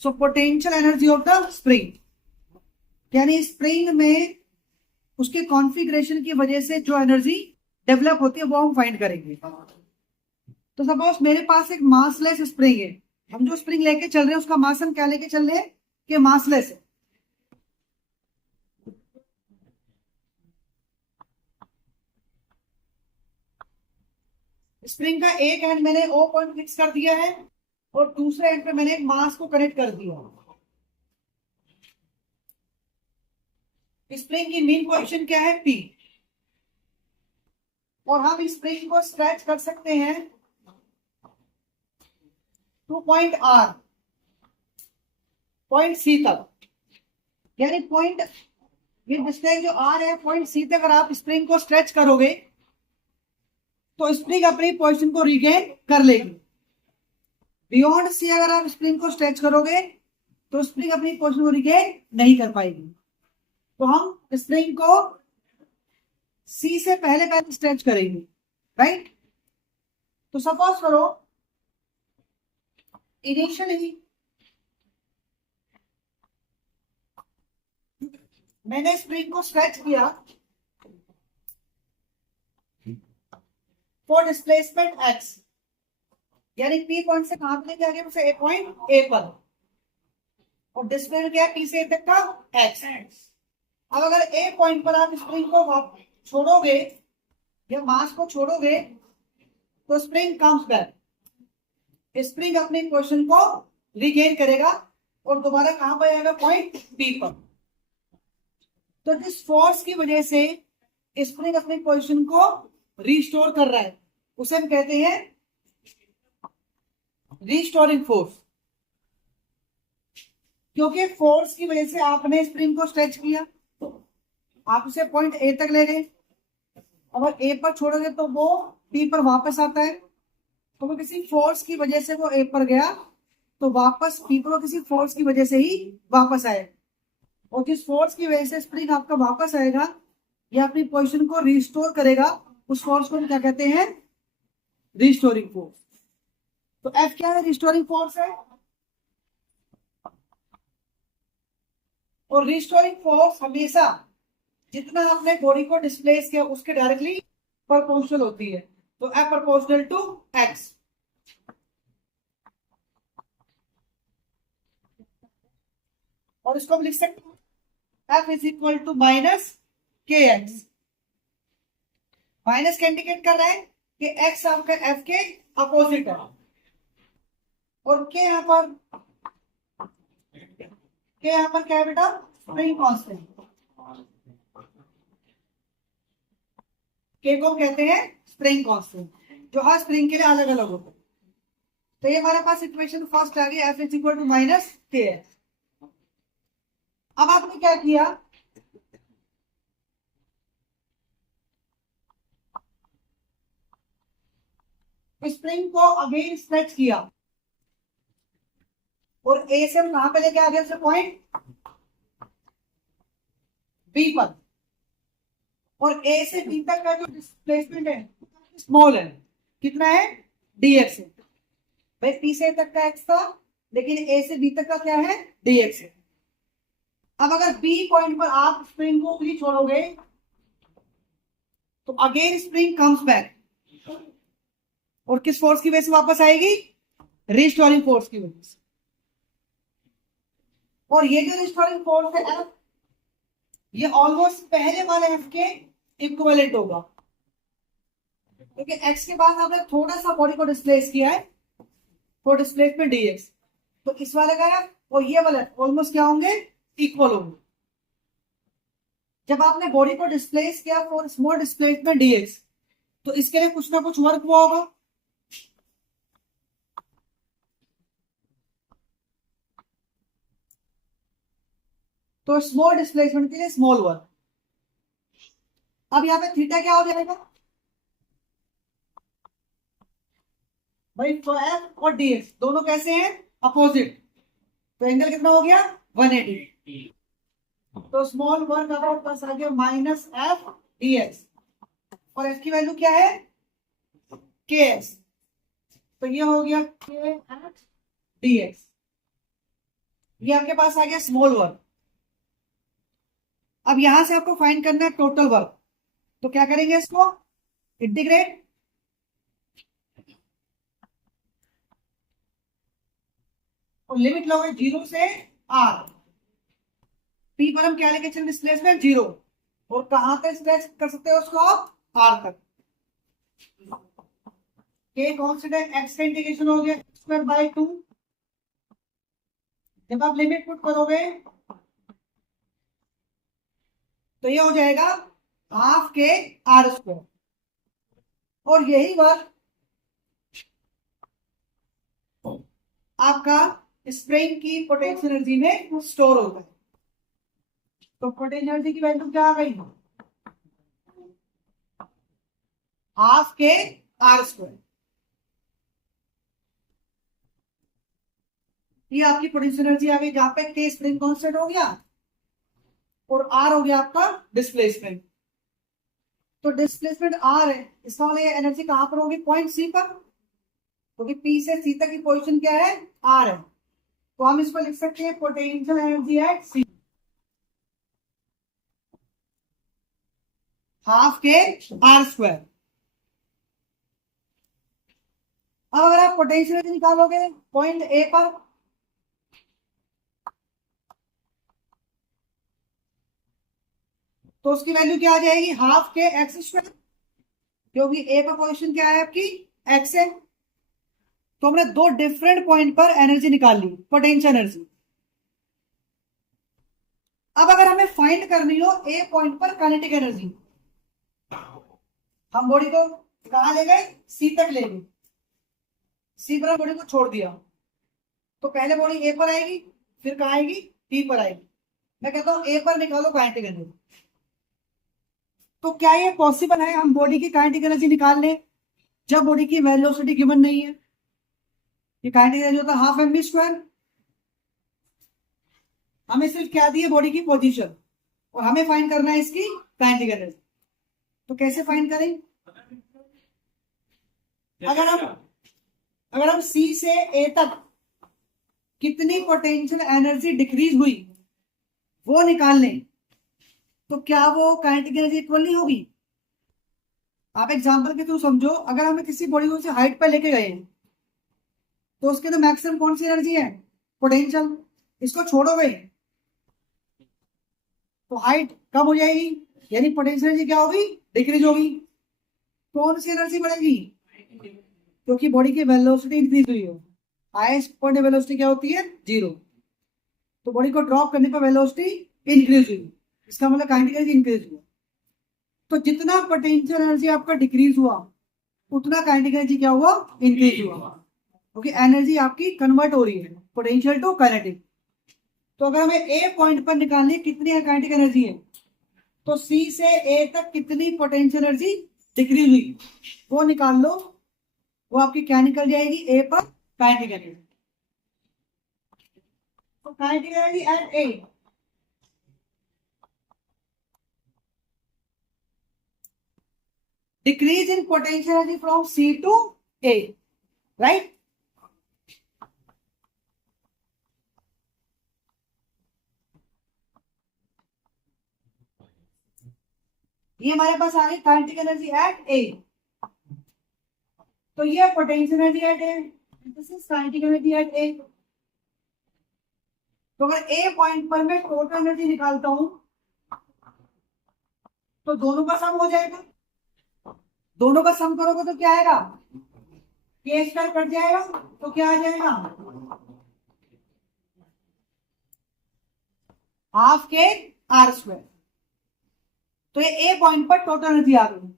So potential energy of the spring, यानी spring में उसके कॉन्फ़िगरेशन की वजह से जो एनर्जी डेवलप होती है वो हम फाइंड करेंगे। तो सपोज मेरे पास एक मासलेस स्प्रिंग है, हम जो स्प्रिंग लेके चल रहे हैं उसका मास हम क्या लेके चल रहे हैं कि मासलेस है। स्प्रिंग का एक एंड मैंने ओ पॉइंट फिक्स कर दिया है और दूसरे एंड पे मैंने एक मास को कनेक्ट कर दिया। स्प्रिंग की मेन पोजीशन क्या है, पी, और हम इस स्प्रिंग को स्ट्रेच कर सकते हैं to point R, point C तक, यानी पॉइंट ये डिस्टेंस जो आर है पॉइंट सी तक अगर आप स्प्रिंग को स्ट्रेच करोगे तो स्प्रिंग अपनी पोजीशन को रिगेन कर लेगी। बियॉन्ड सी अगर आप स्प्रिंग को स्ट्रेच करोगे तो स्प्रिंग अपनी पोजीशन को रिगेन नहीं कर पाएगी। तो हम स्प्रिंग को सी से पहले पहले स्ट्रेच करेंगे, राइट। तो सपोज करो इनिशियली मैंने स्प्रिंग को स्ट्रेच किया फॉर डिस्प्लेसमेंट एक्स, यानी पी पॉइंट से कहां पे लेके आगे उसे ए पॉइंट ए पर, और डिस्प्लेसमेंट क्या है पी से ए तक का एक्स। अब अगर ए पॉइंट पर आप स्प्रिंग को छोड़ोगे या मास को छोड़ोगे तो स्प्रिंग कम्स बैक, स्प्रिंग अपनी पोजीशन को रिगेन करेगा और दोबारा कहां पर आएगा, पॉइंट बी पर। तो जिस फोर्स की वजह से स्प्रिंग अपनी पोजीशन को रिस्टोर कर रहा है उसे हम कहते हैं रिस्टोरिंग फोर्स, क्योंकि फोर्स की वजह से आपने स्प्रिंग को स्ट्रेच किया, आप उसे पॉइंट ए तक ले गए, अगर ए पर छोड़ोगे तो वो बी पर वापस आता है, तो वो किसी फोर्स की वजह से वो ए पर गया तो वापस बी पर किसी फोर्स की वजह से ही वापस आए, और जिस फोर्स की वजह से स्प्रिंग आपका वापस आएगा या अपनी पोजीशन को रिस्टोर करेगा उस फोर्स को हम क्या कहते हैं, रिस्टोरिंग फोर्स। तो एफ क्या है, रिस्टोरिंग फोर्स है, और रिस्टोरिंग फोर्स हमेशा जितना आपने बॉडी को डिस्प्लेस किया उसके डायरेक्टली प्रोपोर्शनल होती है। तो एफ प्रोपोर्शनल टू एक्स, और इसको हम लिख सकते हैं F is equal to minus K X. माइनस का इंडिकेट कर रहा है कि एक्स आपका एफ के अपोजिट है, और के यहां पर क्या है बेटा, स्प्रिंग कांस्टेंट, के को कहते हैं स्प्रिंग कांस्टेंट, जो हर स्प्रिंग के लिए अलग अलग होता है। तो ये हमारे पास इक्वेशन फर्स्ट आ गई, F is equal to minus K X. अब आपने क्या किया, स्प्रिंग को अगेन स्ट्रेच किया और ए से हम कहां पे लेके आ गए उसे, पॉइंट बी पर, और ए से बी तक का जो डिस्प्लेसमेंट है स्मॉल है, कितना है, डीएक्स है। भाई पी से तक का एक्स था लेकिन ए से बी तक का क्या है, डीएक्स है। अब अगर बी पॉइंट पर आप स्प्रिंग को भी छोड़ोगे तो अगेन स्प्रिंग कम्स बैक, और किस फोर्स की वजह से वापस आएगी, रिस्टोरिंग फोर्स की वजह से। और ये जो रिस्टोरिंग फोर्स है एफ, ये ऑलमोस्ट पहले वाले एफ के इक्विवेलेंट होगा, क्योंकि एक्स के बाद आपने थोड़ा सा बॉडी को डिस्प्लेस किया है फॉर डिस्प्लेसमेंट डीएक्स, तो इस वाले का एफ और ये वाला ऑलमोस्ट क्या होंगे, इक्वल होंगे। जब आपने बॉडी को डिस्प्लेस किया फॉर स्मॉल डिस्प्लेसमेंट डीएक्स तो इसके लिए कुछ ना कुछ वर्क हुआ होगा, तो स्मॉल डिस्प्लेसमेंट के लिए स्मॉल वर्क। अब यहाँ पे थीटा क्या हो जाएगा भाई, एफ और डीएक्स दोनों कैसे हैं, अपोजिट, तो एंगल कितना हो गया, 180। तो स्मॉल वर्क अबाउट प्लस आ गया माइनस एफ डीएक्स, और एफ की वैल्यू क्या है, के एक्स, तो ये हो गया के एक्स डीएक्स। ये आपके पास आ गया स्मॉल वर्क। अब यहां से आपको फाइंड करना है टोटल वर्क। तो क्या करेंगे, इसको इंटीग्रेट, और लिमिट लोगे 0 से r। पी पर हम क्या लेके चल, डिस्प्लेसमेंट 0, और कहां तक स्ट्रेच कर सकते हो उसको आप, r तक। के कांस्टेंट है, x का इंटीग्रेशन हो गया x²/2। जब आप लिमिट पुट करोगे तो ये हो जाएगा हाफ के r²। और यही वर्क आपका स्प्रिंग की पोटेंशियल एनर्जी में स्टोर होता है। तो पोटेंशियल एनर्जी की वैल्यू क्या आ गई, हाफ के r²। ये आपकी पोटेंशियल एनर्जी आ गई, जहां पे के स्प्रिंग कांस्टेंट हो गया और आर हो गया आपका डिस्प्लेसमेंट। तो डिस्प्लेसमेंट आर है, इसका मतलब एनर्जी कहां पर होगी, पॉइंट सी पर, क्योंकि पी से सी तक की पोजीशन क्या है, आर है। तो हम इसको लिख सकते हैं potential energy at C, half K r²। अब अगर आप पोटेंशियल एनर्जी निकालोगे पॉइंट ए पर, तो उसकी वैल्यू क्या आ जाएगी, हाफ के x², क्योंकि ए पर पोजीशन क्या है आपकी, x है। तो हमने दो डिफरेंट पॉइंट पर एनर्जी निकाल ली, पोटेंशियल एनर्जी। अब अगर हमें फाइंड करनी हो ए पॉइंट पर काइनेटिक एनर्जी, हम बॉडी को कहां ले गए, सी तक ले गए, सी पर बॉडी को छोड़ दिया, तो पहले बॉडी ए पर आएगी, फिर कहां आएगी, टी पर आएगी। मैं कहता हूं ए पर निकालो काइनेटिक एनर्जी। तो क्या ये पॉसिबल है हम बॉडी की काइनेटिक एनर्जी निकाल लें जब बॉडी की वेलोसिटी गिवन नहीं है। ये काइनेटिक एनर्जी होता है हाफ mv²। हमें सिर्फ क्या दी है, बॉडी की पोजीशन, और हमें फाइंड करना है इसकी काइनेटिक एनर्जी। तो कैसे फाइंड करें, अगर हम सी से ए तक कितनी पोटेंशियल एनर्जी डिक्रीज हुई वो निकाल लें, तो क्या वो काइनेटिक एनर्जी इक्वल नहीं होगी। आप एग्जांपल के थ्रू समझो, अगर हमें किसी बॉडी को हाइट पर लेके गए तो उसके अंदर मैक्सिमम कौन सी एनर्जी है, पोटेंशियल। इसको छोड़ोगे तो हाइट कम हो जाएगी, यानी पोटेंशियल एनर्जी क्या होगी, डिक्रीज होगी। कौन सी एनर्जी बढ़ेगी, क्योंकि बॉडी की वेलोसिटी इंक्रीज हुई हो। हाईएस्ट पॉइंट वेलोसिटी क्या होती है, 0। तो बॉडी को ड्रॉप करने पर वेलोसिटी इंक्रीज हुई, इसका मतलब काइनेटिक एनर्जी इंक्रीज हुआ। तो जितना पोटेंशियल एनर्जी आपका डिक्रीज हुआ उतना काइनेटिक एनर्जी क्या हुआ, इंक्रीज हुआ, क्योंकि एनर्जी आपकी कन्वर्ट हो रही है पोटेंशियल टू काइनेटिक। तो अगर हमें ए पॉइंट पर निकालनी कितनी काइनेटिक एनर्जी है, तो सी से ए तक कितनी पोटेंशियल एनर्जी डिक्रीज हुई वो निकाल लो, वो आपकी क्या निकल जाएगी, ए पर काइनेटिक एनर्जी। तो kinetic energy at A, decrease in potential energy from C to A, right? ये हमारे पास आ गई काइनेटिक एनर्जी एट ए। तो ये potential energy at A, this is kinetic energy at A. तो अगर ए पॉइंट पर मैं टोटल एनर्जी निकालता हूं तो दोनों का सम हो जाएगा। दोनों का सम करोगे तो क्या आएगा, के² कट जाएगा, तो क्या आ जाएगा, हाफ के r²। तो ये ए पॉइंट पर टोटल एनर्जी आ गई।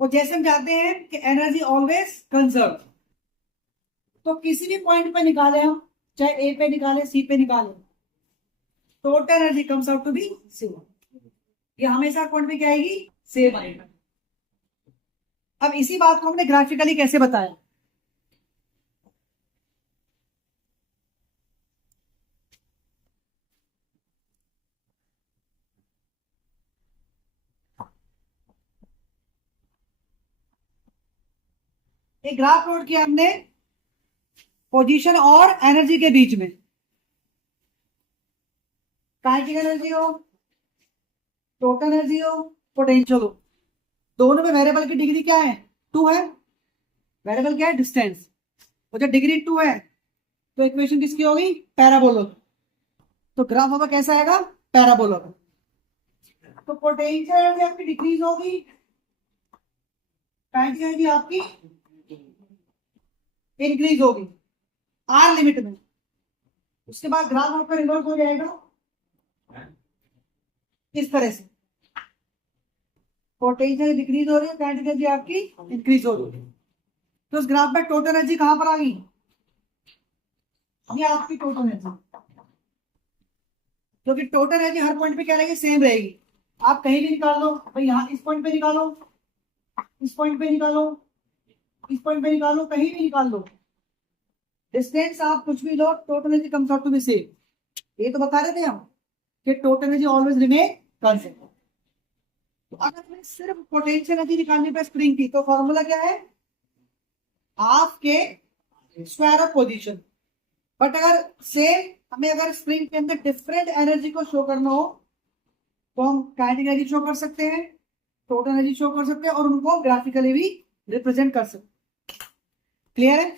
और जैसे हम जानते हैं कि एनर्जी ऑलवेज कंजर्व, तो किसी भी पॉइंट पर निकाले हम, चाहे ए पे निकाले सी पे निकाले, total energy comes out to be same. ये हमेशा पॉइंट पे क्या आएगी, सेम आएगा। अब इसी बात को हमने ग्राफिकली कैसे बताया, एक ग्राफ प्लॉट किया हमने पोजीशन और एनर्जी के बीच में। काइनेटिक एनर्जी हो, टोटल एनर्जी हो, पोटेंशियल हो, दोनों में वेरिएबल की डिग्री क्या है? 2 है। वेरिएबल क्या है? डिस्टेंस। और जब डिग्री 2 है तो इक्वेशन किसकी होगी? पैराबोला। तो ग्राफ हमारा कैसा आएगा? पैराबोला। तो पोटेंशियल एनर्जी आपकी डिक्रीज होगी, काइनेटिक एनर्जी आपकी इंक्रीज होगी आर लिमिट में। उसके बाद ग्राफ आपका रिवर्स हो जाएगा इस तरह से, पोटेंशियल डिक्रीज हो रही है, काइनेटिक एनर्जी आपकी इंक्रीज हो रही है। तो इस ग्राफ में टोटल एनर्जी कहां पर आ गई? ये आपकी टोटल एनर्जी, क्योंकि टोटल एनर्जी हर पॉइंट पे क्या रहेगी? सेम रहेगी। आप कहीं भी निकाल लो भाई, यहाँ इस पॉइंट पे निकालो, इस पॉइंट पे निकालो, इस पॉइंट पे निकालो, कहीं भी निकाल लो, डिस्टेंस आप कुछ भी लो, total energy comes out to be same. ये तो बता रहे थे हम कि total energy always remain constant. तो अगर हमें सिर्फ पोटेंशियल एनर्जी निकालनी पे स्प्रिंग की, तो फॉर्मूला क्या है? हाफ के स्क्वायर ऑफ पोजीशन। बट अगर सेम हमें अगर स्प्रिंग के अंदर डिफरेंट एनर्जी को शो करना हो तो हम काइनेटिक एनर्जी शो कर सकते हैं, टोटल एनर्जी शो कर सकते हैं, और उनको ग्राफिकली भी रिप्रेजेंट कर सकते हैं। क्लियर है?